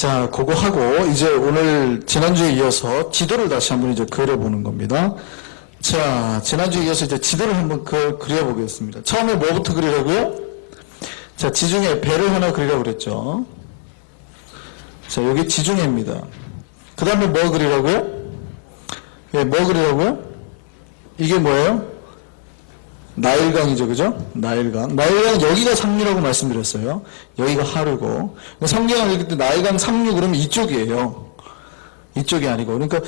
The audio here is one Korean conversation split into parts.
자, 그거 하고 이제 오늘 지난주에 이어서 지도를 다시 한번 이제 그려보는 겁니다. 자, 지난주에 이어서 이제 지도를 한번 그려보겠습니다. 처음에 뭐부터 그리라고요? 자, 지중해 배를 하나 그리라고 그랬죠. 자, 여기 지중해입니다. 그 다음에 뭐 그리라고요? 예, 뭐 그리라고요? 이게 뭐예요? 나일강이죠, 그죠? 나일강. 나일강 여기가 상류라고 말씀드렸어요. 여기가 하류고. 성경을 읽을 때 나일강 상류 그러면 이쪽이에요. 이쪽이 아니고. 그러니까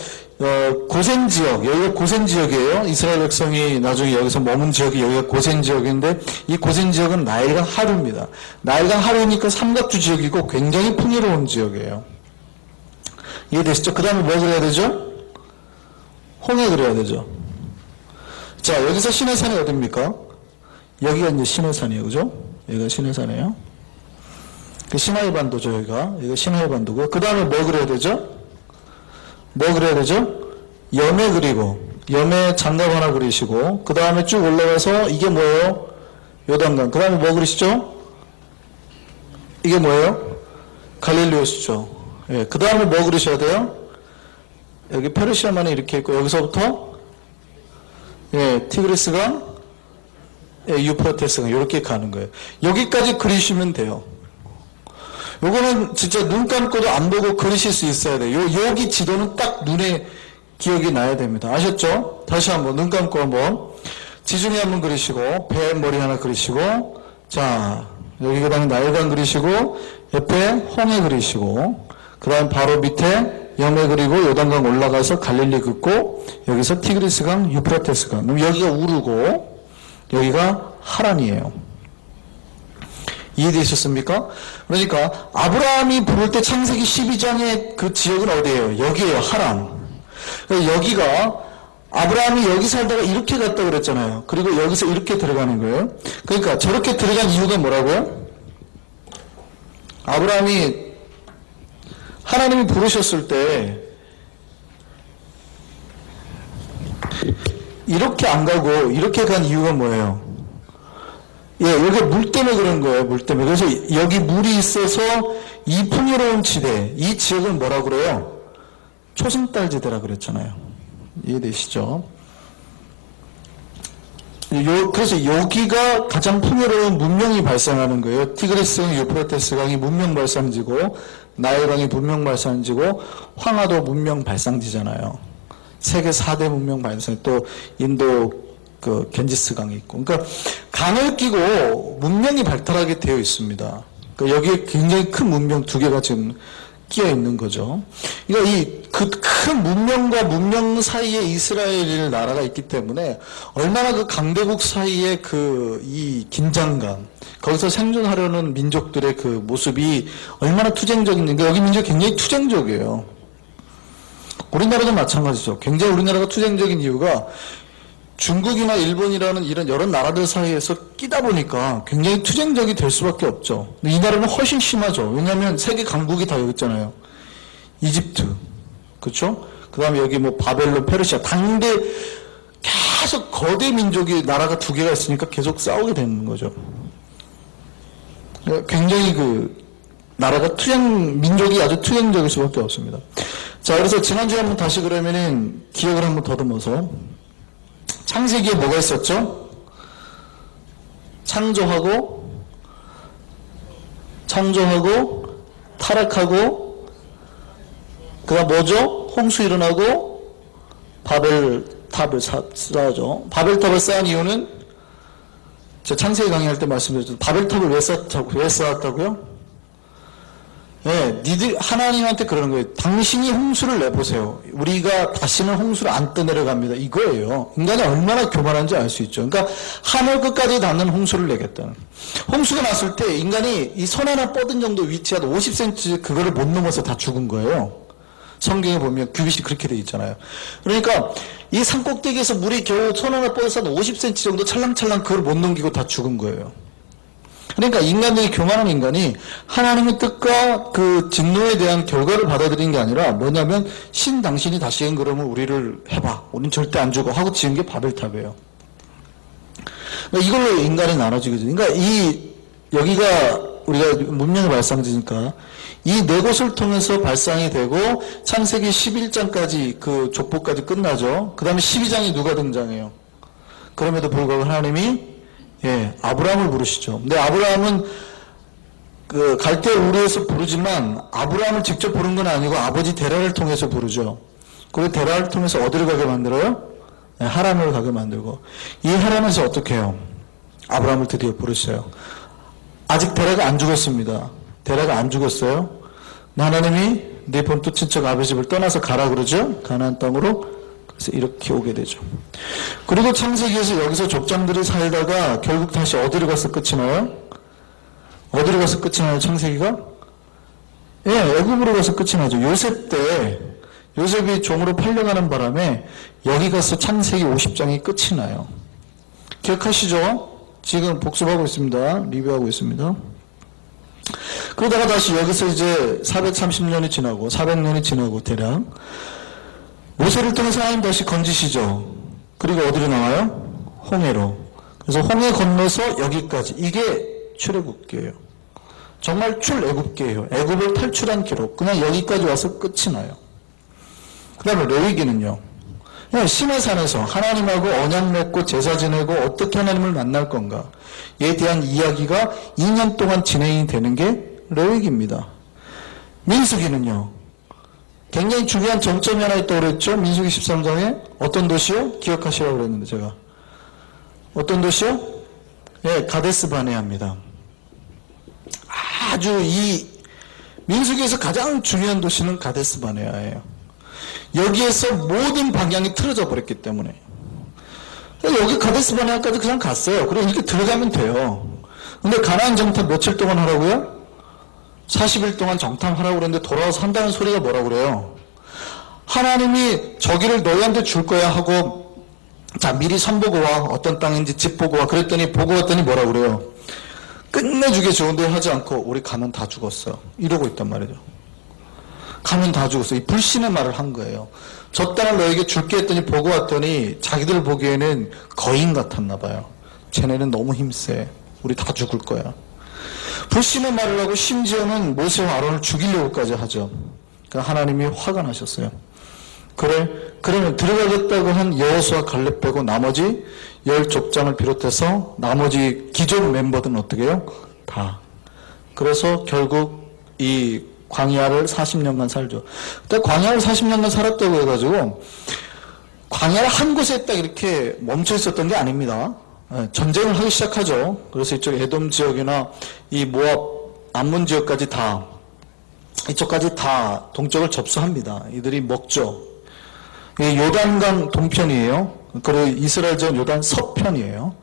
고센 지역, 여기가 고센 지역이에요. 이스라엘 백성이 나중에 여기서 머문 지역이 여기가 고센 지역인데 이 고센 지역은 나일강 하류입니다. 나일강 하류니까 삼각주 지역이고 굉장히 풍요로운 지역이에요. 이해되시죠? 그 다음에 뭐 그려야 되죠? 홍해 그려야 되죠. 자, 여기서 시내산이 어딥니까? 여기가 이제 시내산이에요, 그죠? 여기가 시내산이에요. 그 시나이 반도죠, 여기가 시나이 반도고요. 그 다음에 뭐 그려야 되죠? 뭐 그려야 되죠? 염해 그리고, 염해 장갑 하나 그리시고, 그 다음에 쭉 올라가서 이게 뭐예요? 요단강. 그 다음에 뭐 그리시죠? 이게 뭐예요? 갈릴리오스죠. 예, 그 다음에 뭐 그리셔야 돼요? 여기 페르시아만이 이렇게 있고, 여기서부터 예, 티그리스강, 예, 유프라테스강 이렇게 가는 거예요. 여기까지 그리시면 돼요. 요거는 진짜 눈 감고도 안 보고 그리실 수 있어야 돼요. 여기 지도는 딱 눈에 기억이 나야 됩니다. 아셨죠? 다시 한번 눈 감고 한번 지중해 한번 그리시고 배 머리 하나 그리시고 자 여기 그 다음에 나일강 그리시고 옆에 홍해 그리시고 그 다음 바로 밑에 염해 그리고 요단강 올라가서 갈릴리 긋고 여기서 티그리스강, 유프라테스강. 그럼 여기가 우르고 여기가 하란이에요. 이해되셨습니까? 그러니까 아브라함이 부를 때 창세기 12장의 그 지역은 어디예요? 여기에요. 하란. 여기가 아브라함이 여기 살다가 이렇게 갔다 그랬잖아요. 그리고 여기서 이렇게 들어가는 거예요. 그러니까 저렇게 들어간 이유가 뭐라고요? 아브라함이 하나님이 부르셨을 때 이렇게 안 가고 이렇게 간 이유가 뭐예요? 예, 여기 물 때문에 그런 거예요. 물 때문에. 그래서 여기 물이 있어서 이 풍요로운 지대, 이 지역은 뭐라고 그래요? 초승달지대라 그랬잖아요. 이해되시죠? 그래서 여기가 가장 풍요로운 문명이 발생하는 거예요. 티그리스강, 유프라테스강이 문명 발상지고 나일강이 문명 발상지고 황하도 문명 발상지잖아요. 세계 4대 문명 발상, 또 인도 그 겐지스강이 있고. 그러니까 강을 끼고 문명이 발달하게 되어 있습니다. 그러니까 여기에 굉장히 큰 문명 두 개가 지금 끼어 있는 거죠. 그러니까 이 그 큰 문명과 문명 사이에 이스라엘 나라가 있기 때문에 얼마나 그 강대국 사이에 이 긴장감, 거기서 생존하려는 민족들의 그 모습이 얼마나 투쟁적인지. 여기 민족이 굉장히 투쟁적이에요. 우리나라도 마찬가지죠. 굉장히 우리나라가 투쟁적인 이유가 중국이나 일본이라는 이런 여러 나라들 사이에서 끼다 보니까 굉장히 투쟁적이 될 수밖에 없죠. 근데 이 나라는 훨씬 심하죠. 왜냐하면 세계 강국이 다 여기 있잖아요. 이집트, 그렇죠? 그 다음에 여기 뭐 바벨론, 페르시아, 당대 계속 거대 민족이 나라가 두 개가 있으니까 계속 싸우게 되는 거죠. 굉장히 나라가 민족이 아주 투쟁적일 수밖에 없습니다. 자, 그래서 지난주에 한번 다시 그러면은 기억을 한번 더듬어서 창세기에 뭐가 있었죠? 창조하고 타락하고 그 다음 뭐죠? 홍수 일어나고 바벨탑을 쌓아죠. 바벨탑을 쌓은 이유는 제가 창세기 강의할 때 말씀드렸죠. 바벨탑을 왜 쌓았다고요? 예, 하나님한테 그러는 거예요. 당신이 홍수를 내보세요. 우리가 다시는 홍수를 안 떠내려갑니다. 이거예요. 인간이 얼마나 교만한지 알 수 있죠. 그러니까 하늘 끝까지 닿는 홍수를 내겠다는. 홍수가 났을 때 인간이 이 손 하나 뻗은 정도 위치하다 50cm 그거를 못 넘어서 다 죽은 거예요. 성경에 보면 규빗이 그렇게 돼 있잖아요. 그러니까 이 산꼭대기에서 물이 겨우 손 하나 뻗어서 한 50cm 정도 찰랑찰랑 그걸 못 넘기고 다 죽은 거예요. 그러니까 인간들이 교만한 인간이 하나님의 뜻과 그 진노에 대한 결과를 받아들인 게 아니라 뭐냐면 당신이 다시금 그러면 우리를 해봐. 우린 절대 안 죽어 하고 지은 게 바벨탑이에요. 그러니까 이걸로 인간이 나눠지거든요. 그러니까 여기가 우리가 문명의 발상지니까 이 네 곳을 통해서 발상이 되고 창세기 11장까지 그 족보까지 끝나죠. 그 다음에 12장에 누가 등장해요? 그럼에도 불구하고 하나님이 아브라함을 부르시죠. 근데 아브라함은 그 갈대 우르에서 부르지만 아브라함을 직접 부른 건 아니고 아버지 데라를 통해서 부르죠. 그리고 데라를 통해서 어디를 가게 만들어요? 하란으로 가게 만들고 이 하란에서 어떻게 해요? 아브라함을 드디어 부르셔요. 아직 데라가 안 죽었습니다. 데라가 안 죽었어요. 하나님이 네 본토 친척 아버지 집을 떠나서 가라 그러죠. 가나안 땅으로. 그래서 이렇게 오게 되죠. 그리고 창세기에서 여기서 족장들이 살다가 결국 다시 어디로 가서 끝이 나요? 어디로 가서 끝이 나요? 창세기가? 애굽으로 가서 끝이 나죠. 요셉 때 요셉이 종으로 팔려가는 바람에 여기 가서 창세기 50장이 끝이 나요. 기억하시죠? 지금 복습하고 있습니다. 리뷰하고 있습니다. 그러다가 다시 여기서 이제 430년이 지나고 400년이 지나고 대략 모세를 통해서 하나님 다시 건지시죠. 그리고 어디로 나와요? 홍해로. 그래서 홍해 건너서 여기까지. 이게 출애굽기예요. 정말 출애굽기예요. 애굽을 탈출한 기록. 그냥 여기까지 와서 끝이 나요. 그 다음에 레위기는요. 그냥 시내산에서 하나님하고 언약 맺고 제사 지내고 어떻게 하나님을 만날 건가에 대한 이야기가 2년 동안 진행이 되는 게 레위기입니다. 민수기는요. 굉장히 중요한 정점이 하나 있다고 그랬죠. 민수기 13장에 어떤 도시요? 기억하시라고 그랬는데 제가. 어떤 도시요? 가데스 바네아입니다. 아주 이 민수기에서 가장 중요한 도시는 가데스 바네아예요. 여기에서 모든 방향이 틀어져 버렸기 때문에 여기 가데스 바네아까지 그냥 갔어요. 그리고 이렇게 들어가면 돼요. 근데 가나안 정탐 며칠 동안 하라고요? 40일 동안 정탐하라고 그랬는데 돌아와서 한다는 소리가 뭐라고 그래요? 하나님이 저기를 너희한테 줄 거야 하고 자 미리 선보고 와. 어떤 땅인지 집 보고 와. 그랬더니 보고 왔더니 뭐라고 그래요? 끝내주게 좋은데 하지 않고 우리 가면 다 죽었어. 이러고 있단 말이죠. 가면 다 죽었어. 이 불신의 말을 한 거예요. 저 땅을 너에게 줄게 했더니 보고 왔더니 자기들 보기에는 거인 같았나 봐요. 쟤네는 너무 힘세. 우리 다 죽을 거야. 불신의 말을 하고 심지어는 모세와 아론을 죽이려고까지 하죠. 그러니까 하나님이 화가 나셨어요. 그러면 들어가겠다고 한 여호수아 갈렙 빼고 나머지 10족장을 비롯해서 나머지 기존 멤버들은 어떻게 해요? 다. 그래서 결국 이 광야를 40년간 살죠. 근데 광야를 40년간 살았다고 해가지고 광야를 한 곳에 딱 이렇게 멈춰 있었던 게 아닙니다. 전쟁을 하기 시작하죠. 그래서 이쪽 에돔 지역이나 이 모압, 암몬 지역까지 다 이쪽까지 다 동쪽을 접수합니다. 이들이 먹죠. 이게 요단강 동편이에요. 그리고 이스라엘 지역 요단 서편이에요.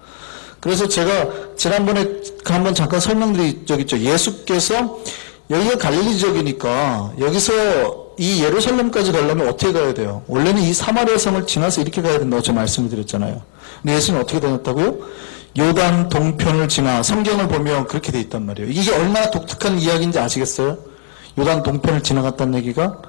그래서 제가 지난번에 한번 잠깐 설명드린 적 있죠. 예수께서 여기가 갈릴리 지역이니까 여기서 이 예루살렘까지 가려면 어떻게 가야 돼요? 원래는 이 사마리아 성을 지나서 이렇게 가야 된다고 제가 말씀을 드렸잖아요. 근데 예수는 어떻게 다녔다고요? 요단 동편을 지나 성경을 보면 그렇게 돼 있단 말이에요. 이게 얼마나 독특한 이야기인지 아시겠어요? 요단 동편을 지나갔다는 얘기가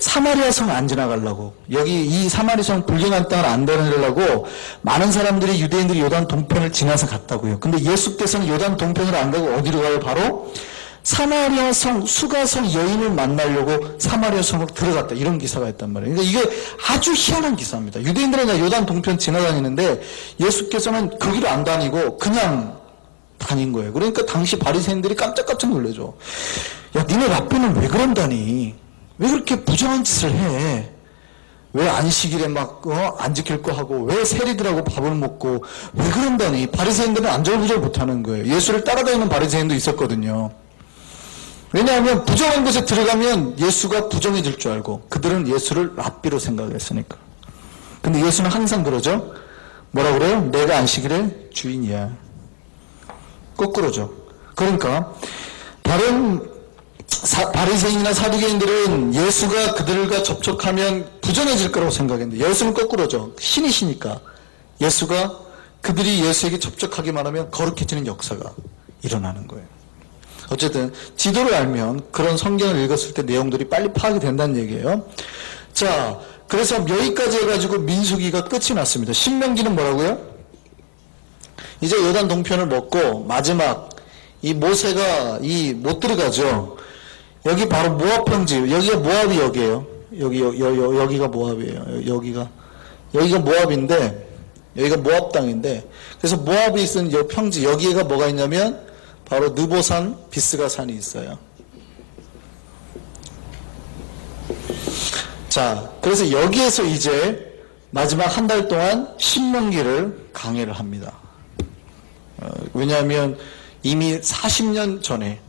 사마리아 성 안 지나가려고 여기 이 사마리아 성 불경한 땅을 안 다니려고 많은 사람들이 유대인들이 요단 동편을 지나서 갔다고요. 근데 예수께서는 요단 동편을 안 가고 어디로 가요? 바로 사마리아 성 수가성 여인을 만나려고 사마리아 성으로 들어갔다. 이런 기사가 있단 말이에요. 그러니까 이게 아주 희한한 기사입니다. 유대인들은 그냥 요단 동편 지나다니는데 예수께서는 거기로 안 다니고 그냥 다닌 거예요. 그러니까 당시 바리새인들이 깜짝깜짝 놀라죠. 야, 니네 랍비는 왜 그런다니? 왜 그렇게 부정한 짓을 해? 왜 안식일에 막 안 지킬 거 하고 왜 세리들하고 밥을 먹고 왜 그런다니? 바리새인들은 안절부절 못하는 거예요. 예수를 따라다니는 바리새인도 있었거든요. 왜냐하면 부정한 곳에 들어가면 예수가 부정해질 줄 알고 그들은 예수를 랍비로 생각했으니까. 근데 예수는 항상 그러죠. 뭐라 그래요? 내가 안식일의 주인이야. 거꾸로죠. 그러니까 다른 바리새인이나 사두개인들은 예수가 그들과 접촉하면 부정해질 거라고 생각했는데 예수는 거꾸로죠. 신이시니까 예수가 그들이 예수에게 접촉하기만 하면 거룩해지는 역사가 일어나는 거예요. 어쨌든 지도를 알면 그런 성경을 읽었을 때 내용들이 빨리 파악이 된다는 얘기예요. 자, 그래서 여기까지 해가지고 민수기가 끝이 났습니다. 신명기는 뭐라고요? 이제 요단 동편을 먹고 마지막 이 모세가 못 들어가죠. 여기 바로 모압 평지, 여기가 모압이 여기예요. 여기가 모압이에요. 여기가 모압인데, 여기가 모압 땅인데, 그래서 모압이 있는 이 평지, 여기가 뭐가 있냐면 바로 느보산, 비스가 산이 있어요. 자, 그래서 여기에서 이제 마지막 한 달 동안 신명기를 강해를 합니다. 왜냐하면 이미 40년 전에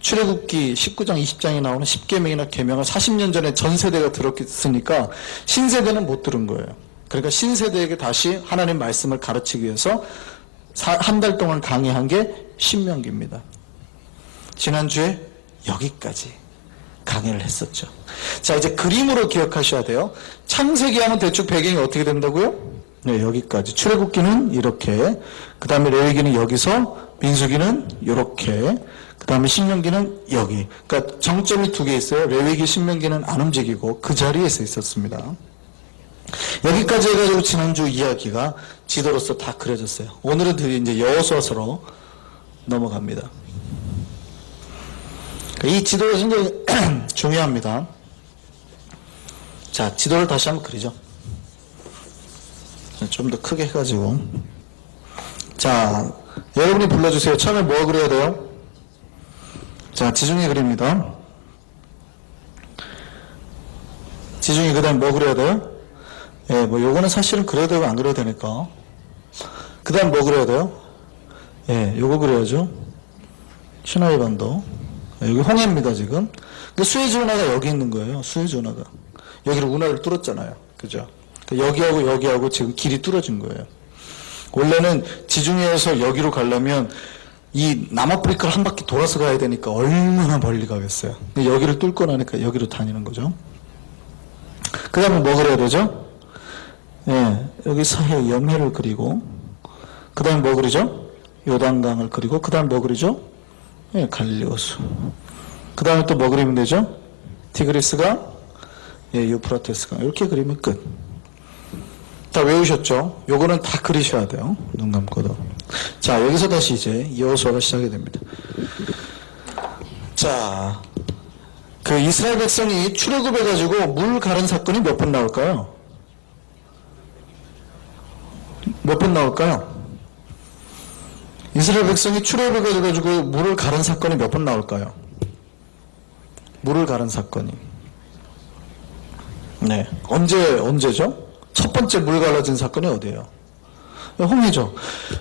출애굽기 19장 20장에 나오는 10계명이나 계명을 40년 전에 전 세대가 들었으니까 신세대는 못 들은 거예요. 그러니까 신세대에게 다시 하나님 말씀을 가르치기 위해서 한 달 동안 강의한 게 신명기입니다. 지난주에 여기까지 강의를 했었죠. 자, 이제 그림으로 기억하셔야 돼요. 창세기 하면 대충 배경이 어떻게 된다고요? 네, 여기까지. 출애굽기는 이렇게, 그 다음에 레위기는 여기서, 민수기는 이렇게, 그 다음에 신명기는 여기. 그러니까 정점이 두 개 있어요. 레위기, 신명기는 안 움직이고 그 자리에서 있었습니다. 여기까지 해가지고 지난주 이야기가 지도로서 다 그려졌어요. 오늘은 드디어 이제 여호수아서로 넘어갑니다. 이 지도가 굉장히 중요합니다. 자, 지도를 다시 한번 그리죠. 좀 더 크게 해가지고. 자, 여러분이 불러주세요. 처음에 뭐 그려야 돼요? 자, 지중해 그립니다. 지중해 그 다음에 뭐 그려야 돼요? 예, 뭐 요거는 사실은 그려야 되고 안 그려야 되니까. 그 다음 뭐 그려야 돼요? 예, 요거 그려야죠. 시나이 반도. 여기 홍해입니다, 지금. 수에즈 운하가 여기 있는 거예요, 수에즈 운하가. 여기를 운하를 뚫었잖아요. 그죠? 여기하고 여기하고 지금 길이 뚫어진 거예요. 원래는 지중해에서 여기로 가려면 이 남아프리카를 한 바퀴 돌아서 가야 되니까 얼마나 멀리 가겠어요. 근데 여기를 뚫고 나니까 여기로 다니는 거죠. 그 다음에 뭐 그려야 되죠? 예, 여기 사해 염해를 그리고, 그 다음에 뭐 그리죠? 요단강을 그리고, 그 다음에 뭐 그리죠? 예, 갈릴리 호수. 그 다음에 또 뭐 그리면 되죠? 티그리스가, 예, 유프라테스강. 이렇게 그리면 끝. 다 외우셨죠? 요거는 다 그리셔야 돼요. 눈 감고도. 자, 여기서 다시 이제 여호수아가 시작이 됩니다. 자, 그 이스라엘 백성이 출애굽해가지고 물 가른 사건이 몇 번 나올까요? 몇 번 나올까요? 이스라엘 백성이 출애굽해가지고 물을 가른 사건이 몇 번 나올까요? 물을 가른 사건이. 네. 언제죠? 첫 번째 물 갈라진 사건이 어디예요? 홍해죠.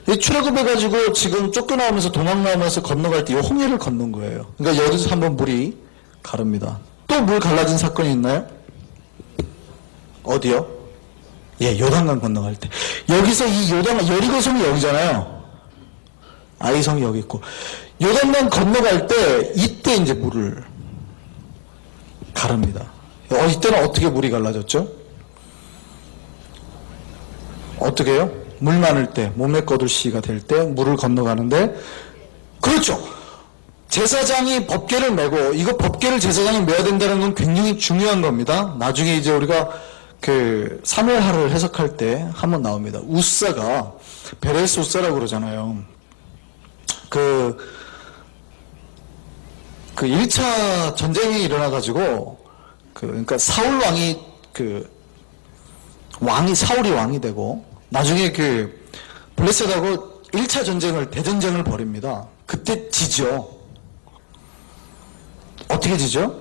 이 출애굽해가지고 지금 쫓겨나오면서 도망 나오면서 건너갈 때 이 홍해를 건넌 거예요. 그러니까 여기서 한번 물이 가릅니다. 또 물 갈라진 사건이 있나요? 어디요? 예, 요단강 건너갈 때. 여기서 이 여리고성이 여기잖아요. 아이성이 여기 있고. 요단강 건너갈 때 이때 이제 물을 가릅니다. 이때는 어떻게 물이 갈라졌죠? 어떻게 해요? 물 많을 때, 몸에 거둘씨가 될 때 물을 건너가는데, 그렇죠. 제사장이 법궤를 메고, 이거 법궤를 제사장이 메야 된다는 건 굉장히 중요한 겁니다. 나중에 이제 우리가 그 사무엘하를 해석할 때 한번 나옵니다. 우사가 베레스 우사라고 그러잖아요. 그 1차 전쟁이 일어나가지고, 그러니까 사울 왕이 사울이 왕이 되고, 나중에 블레셋하고 1차 대전쟁을 벌입니다. 그때 지죠. 어떻게 지죠?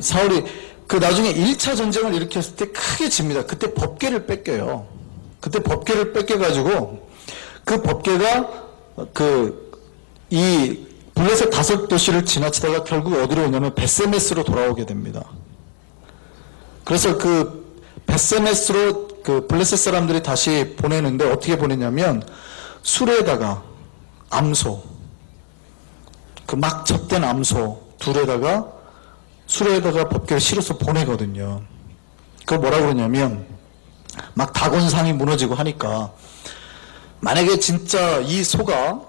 사울이, 나중에 1차 전쟁을 일으켰을 때 크게 집니다. 그때 법궤를 뺏겨요. 그때 법궤를 뺏겨가지고, 그 법궤가, 이 블레셋 5도시를 지나치다가 결국 어디로 오냐면 벳세메스로 돌아오게 됩니다. 그래서 벳세메스로 블레셋 사람들이 다시 보내는데 어떻게 보내냐면 술에다가 암소, 막 접된 암소 둘에다가 술에다가 법궤를 실어서 보내거든요. 그걸 뭐라고 그러냐면 막 다곤상이 무너지고 하니까 만약에 진짜 이 소가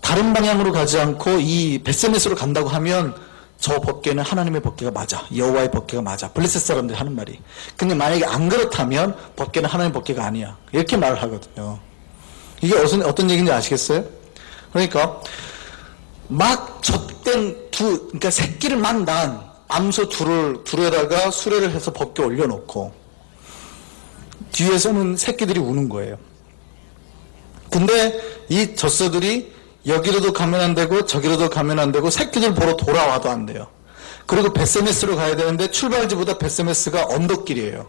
다른 방향으로 가지 않고 이 벳세메스로 간다고 하면 저 법궤는 하나님의 법궤가 맞아. 여호와의 법궤가 맞아. 블레셋 사람들이 하는 말이. 근데 만약에 안 그렇다면 법궤는 하나님의 법궤가 아니야. 이렇게 말을 하거든요. 이게 어떤 얘기인지 아시겠어요? 그러니까 막 젖된 그러니까 새끼를 막 낳은 암소 둘에다가 수레를 해서 법궤 올려놓고 뒤에서는 새끼들이 우는 거예요. 근데 이 젖소들이 여기로도 가면 안 되고 저기로도 가면 안 되고 새끼들 보러 돌아와도 안 돼요. 그리고 베세메스로 가야 되는데 출발지보다 베세메스가 언덕길이에요.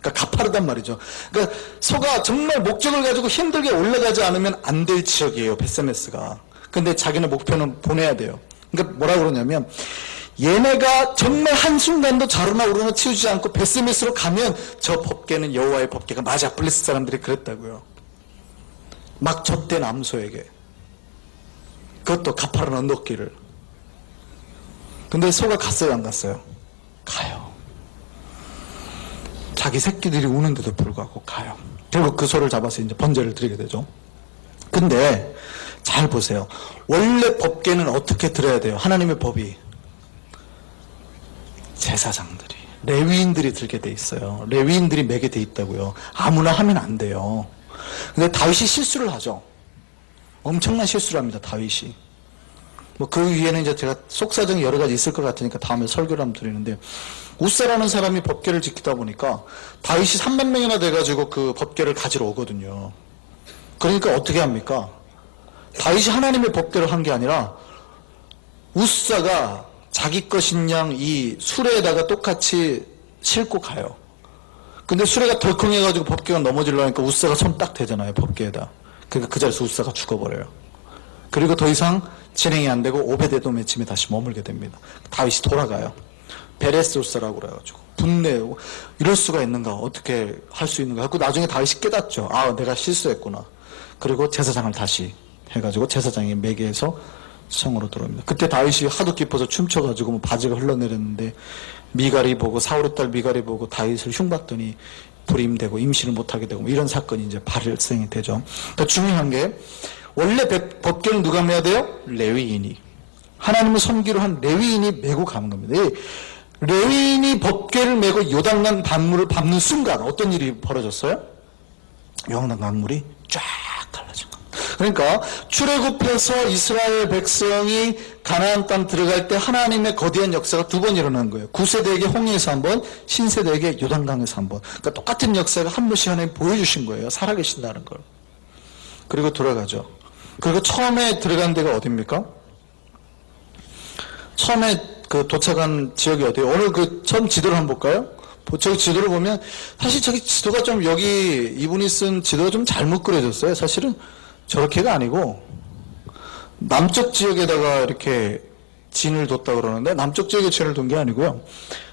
그러니까 가파르단 말이죠. 그러니까 소가 정말 목적을 가지고 힘들게 올라가지 않으면 안 될 지역이에요, 베세메스가. 근데 자기네 목표는 보내야 돼요. 그러니까 뭐라 그러냐면 얘네가 정말 한순간도 좌로나 우로나 치우지 않고 베세메스로 가면 저 법궤는 여호와의 법궤가 맞아. 블레스 사람들이 그랬다고요. 막 젖된 암소에게. 그것도 가파른 언덕길을. 근데 소가 갔어요, 안 갔어요? 가요. 자기 새끼들이 우는데도 불구하고 가요. 결국 그 소를 잡아서 이제 번제를 드리게 되죠. 근데 잘 보세요. 원래 법궤는 어떻게 드려야 돼요? 하나님의 법이. 제사장들이, 레위인들이 들게 돼 있어요. 레위인들이 매게 돼 있다고요. 아무나 하면 안 돼요. 근데 다윗이 실수를 하죠. 엄청난 실수를 합니다, 다윗이. 뭐 그 위에는 이제 제가 속사정이 여러 가지 있을 것 같으니까 다음에 설교를 한번 드리는데, 우사라는 사람이 법궤를 지키다 보니까 다윗이 3만 명이나 돼가지고 그 법궤를 가지러 오거든요. 그러니까 어떻게 합니까? 다윗이 하나님의 법궤를 한 게 아니라 우사가 자기 것인 양 이 수레에다가 똑같이 싣고 가요. 근데 수레가 덜컹해가지고 법궤가 넘어지려니까 우사가 손 딱 대잖아요, 법궤에다. 그러니까 그 자리에서 우사가 죽어버려요. 그리고 더 이상 진행이 안 되고 오베데돔의 집에 다시 머물게 됩니다. 다윗이 돌아가요. 베레스 우사라고 그래가지고 분내고 이럴 수가 있는가, 어떻게 할 수 있는가 하고 나중에 다윗이 깨닫죠. 아, 내가 실수했구나. 그리고 제사장을 다시 해가지고 제사장이 매개해서 성으로 들어옵니다. 그때 다윗이 하도 기뻐서 춤춰가지고 뭐 바지가 흘러내렸는데 미갈이 보고, 사울의 딸 미갈이 보고 다윗을 흉봤더니 불임되고 임신을 못하게 되고 뭐 이런 사건이 이제 발생이 되죠. 더 중요한 게 원래 법궤는 누가 매야 돼요? 레위인이. 하나님을 섬기로 한 레위인이 메고 가는 겁니다. 이 레위인이 법궤를 메고 요단강 강물을 밟는 순간 어떤 일이 벌어졌어요? 요단강 강물이 쫙 갈라진 겁니다. 그러니까 출애굽해서 이스라엘 백성이 가나안 땅 들어갈 때 하나님의 거대한 역사가 두 번 일어난 거예요. 구세대에게 홍해에서 한 번, 신세대에게 요단강에서 한 번. 그러니까 똑같은 역사가 한 번씩 하나님 보여주신 거예요. 살아계신다는 걸. 그리고 들어가죠. 그리고 처음에 들어간 데가 어디입니까? 처음에 그 도착한 지역이 어디예요? 오늘 그 처음 지도를 한번 볼까요? 저기 지도를 보면 사실 저기 지도가 좀 여기 이분이 쓴 지도가 좀 잘못 그려졌어요. 사실은 저렇게가 아니고 남쪽 지역에다가 이렇게 진을 뒀다 그러는데 남쪽 지역에 진을 둔 게 아니고요.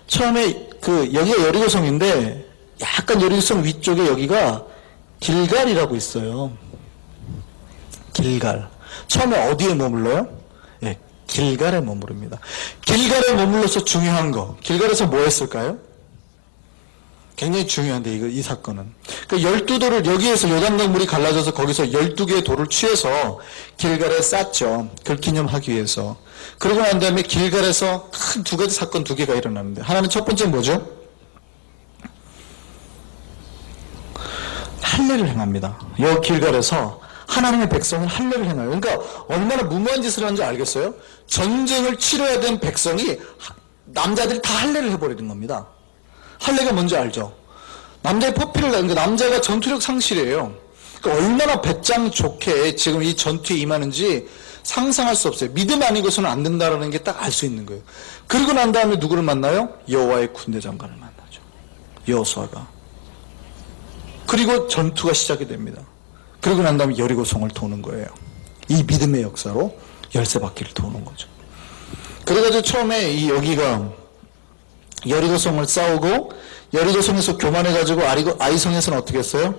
처음에 그 여기가 여리고성인데 약간 여리고성 위쪽에 여기가 길갈이라고 있어요. 길갈. 처음에 어디에 머물러요? 예, 길갈에 머무릅니다. 길갈에 머물러서 중요한 거. 길갈에서 뭐 했을까요? 굉장히 중요한데 이 사건은. 그 12돌을 여기에서 요단강 물이 갈라져서 거기서 12개의 돌을 취해서 길갈에 쌌죠. 그걸 기념하기 위해서. 그러고 난 다음에 길갈에서 큰 두 가지 사건 두 개가 일어나는데 하나는 첫 번째는 뭐죠? 할례를 행합니다. 이 길갈에서 하나님의 백성은 할례를 행해요. 그러니까 얼마나 무모한 짓을 하는지 알겠어요? 전쟁을 치러야 된 백성이 남자들이 다 할례를 해버리는 겁니다. 할례가 뭔지 알죠? 남자의 포피를 그러니까 남자가 전투력 상실이에요. 그러니까 얼마나 배짱 좋게 지금 이 전투에 임하는지 상상할 수 없어요. 믿음 아니고서는 안 된다라는 게 딱 알 수 있는 거예요. 그리고 난 다음에 누구를 만나요? 여호와의 군대 장관을 만나죠. 여호수아가. 그리고 전투가 시작이 됩니다. 그리고 난 다음에 여리고성을 도는 거예요. 이 믿음의 역사로 열쇠바퀴를 도는 거죠. 그래가지고 처음에 이 여기가 여리고성을 싸우고 여리고성에서 교만해가지고 아이성에서는 어떻게 했어요?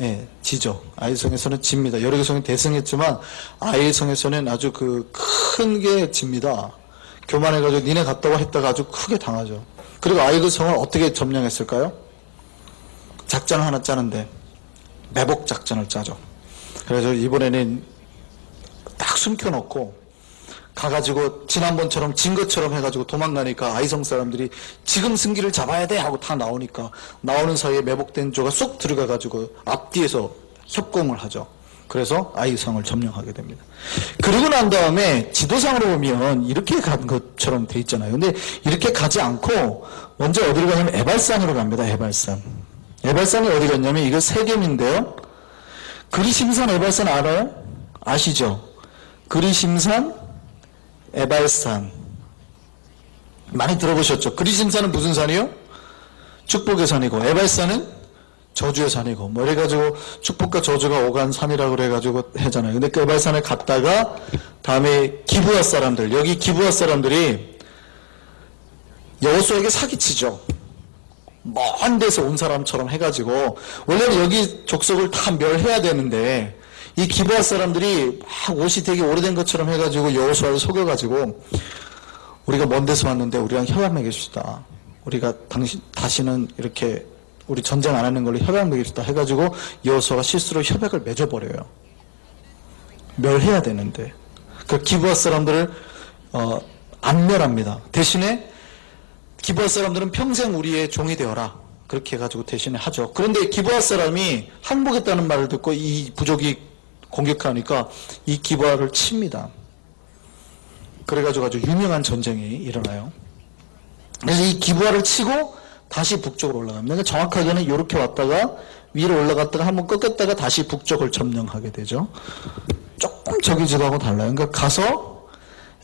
예, 지죠. 아이성에서는 집니다. 여리고성이 대승했지만 아이성에서는 아주 그 큰 게 집니다. 교만해가지고 니네 갔다 와 했다가 아주 크게 당하죠. 그리고 아이성을 어떻게 점령했을까요? 작전을 하나 짜는데 매복 작전을 짜죠. 그래서 이번에는 딱 숨겨놓고 가가지고 지난번처럼 진 것처럼 해가지고 도망가니까 아이성 사람들이 지금 승기를 잡아야 돼 하고 다 나오니까 나오는 사이에 매복된 조가 쏙 들어가가지고 앞뒤에서 협공을 하죠. 그래서 아이성을 점령하게 됩니다. 그리고 난 다음에 지도상으로 보면 이렇게 간 것처럼 돼 있잖아요. 근데 이렇게 가지 않고 먼저 어디로 가냐면 에발산으로 갑니다. 에발산. 에발산이 어디 갔냐면 이거 세겜인데요. 그리심산 에발산 알아요? 아시죠? 그리심산 에발산 많이 들어보셨죠? 그리심산은 무슨 산이요? 축복의 산이고 에발산은 저주의 산이고 뭐 이래가지고 축복과 저주가 오간 산이라고 그래가지고 하잖아요. 근데 그 에발산에 갔다가 다음에 기브앗 사람들, 여기 기브앗 사람들이 여호수아에게 사기치죠. 먼 데서 온 사람처럼 해가지고 원래는 여기 족속을 다 멸해야 되는데 이 기브앗 사람들이 막 옷이 되게 오래된 것처럼 해가지고 여호수아를 속여가지고 우리가 먼 데서 왔는데 우리랑 협약 맺읍시다. 우리가 다시는 이렇게 우리 전쟁 안 하는 걸로 협약 맺읍시다 해가지고 여호수아가 실수로 협약을 맺어버려요. 멸해야 되는데 그 기브앗 사람들을 안 멸합니다. 대신에 기브앗 사람들은 평생 우리의 종이 되어라 그렇게 해가지고 대신에 하죠. 그런데 기브앗 사람이 항복했다는 말을 듣고 이 부족이 공격하니까 이 기브앗을 칩니다. 그래가지고 아주 유명한 전쟁이 일어나요. 그래서 이 기브앗을 치고 다시 북쪽으로 올라갑니다. 그러니까 정확하게는 이렇게 왔다가 위로 올라갔다가 한번 꺾였다가 다시 북쪽을 점령하게 되죠. 조금 저기 집하고 달라요. 그러니까 가서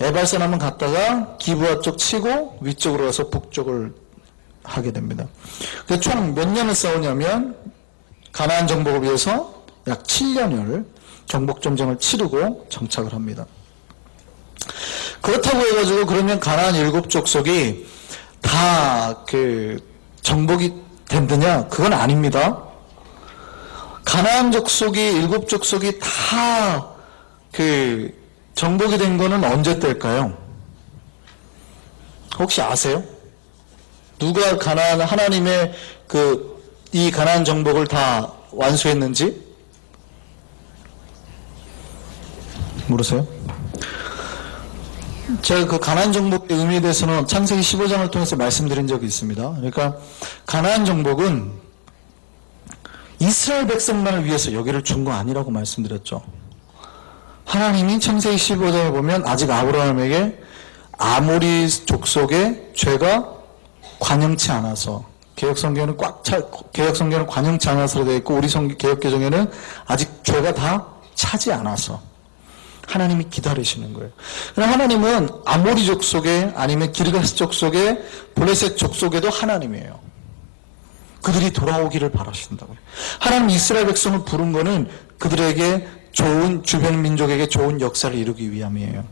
에발산 한번 갔다가 기브앗 쪽 치고 위쪽으로 가서 북쪽을 하게 됩니다. 그래서 총 몇 년을 싸우냐면 가나안 정복을 위해서 약 7년을 정복 전쟁을 치르고 정착을 합니다. 그렇다고 해가지고 그러면 가나안 7족속이 다 정복이 된느냐? 그건 아닙니다. 가나안 족속이 7족속이 다 정복이 된 거는 언제 때일까요? 혹시 아세요? 누가 하나님의 이 가나안 정복을 다 완수했는지? 모르세요? 제가 그 가나안 정복의 의미에 대해서는 창세기 15장을 통해서 말씀드린 적이 있습니다. 그러니까 가나안 정복은 이스라엘 백성만을 위해서 여기를 준 거 아니라고 말씀드렸죠. 하나님이 창세기 15장에 보면 아직 아브라함에게 아모리 족속의 죄가 관영치 않아서 개혁성경에는 개혁성경은 관영치 않아서 되어 있고 우리 개혁개정에는 아직 죄가 다 차지 않아서 하나님이 기다리시는 거예요. 하나님은 아모리 족속에 아니면 기르가스 족속에 블레셋 족속에도 하나님이에요. 그들이 돌아오기를 바라신다고요. 하나님 이스라엘 백성을 부른 거는 그들에게 좋은 주변 민족에게 좋은 역사를 이루기 위함이에요.